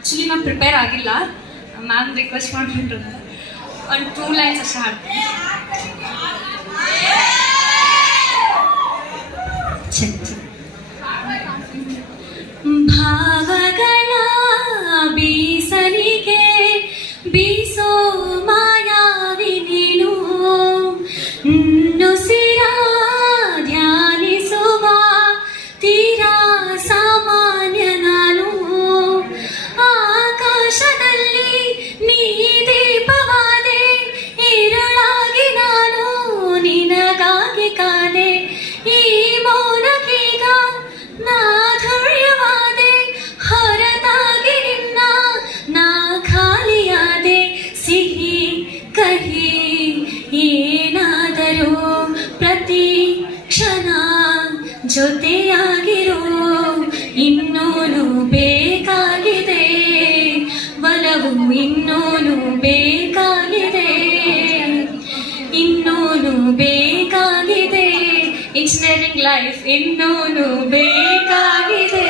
Actually ನಾನು prepare ಆಗಿಲ್ಲ, ma'am request ಮಾಡಿಬಿಟ್ರು ಅಂತ ಒಂದು 2 ಲೈನ್ಸ್ ಅಷ್ಟೇ ಹಾಡ್ತೀನಿ. ಭಾವಗಳ ಬೀಸಲಿಗೆ ಬೀಸೋ ಮಾಯಾವಿ ನೀನು, ನುಸಿರ ಧ್ಯಾನಿಸುವ ತೀರಾ ಸಾಮಾನ್ಯ ನಾನು. ಆಕಾಶದಲ್ಲಿ ನೀ ದೀಪವಾದೆ, ಇರುಳಾಗಿ ನಾನು ನಿನಗಾಗಿ ಕಾದೆ. ಈ ಮೌನಕ್ಕೀಗ ನಾ ಧುರ್ಯವಾದೆ, ಹೊರತಾಗಿ ನಿನ್ನ ನಾ ಖಾಲಿಯಾದೆ. ಸಿಹಿ ಕಹಿ ಏನಾದರೂ ಪ್ರತಿ ಕ್ಷಣ ಜೊತೆಯಾಗಿರೋ, ಇನ್ನೂನು ಬೇಕಾಗಿದೆ ಬಲವು, ಇನ್ನೂನು ಬೇಕಾಗಿದೆ, ಇನ್ನೂನು ಬೇಕಾಗಿದೆ. ಇಂಜಿನಿಯರಿಂಗ್ ಲೈಫ್ ಇನ್ನೂನು ಬೇಕಾಗಿದೆ.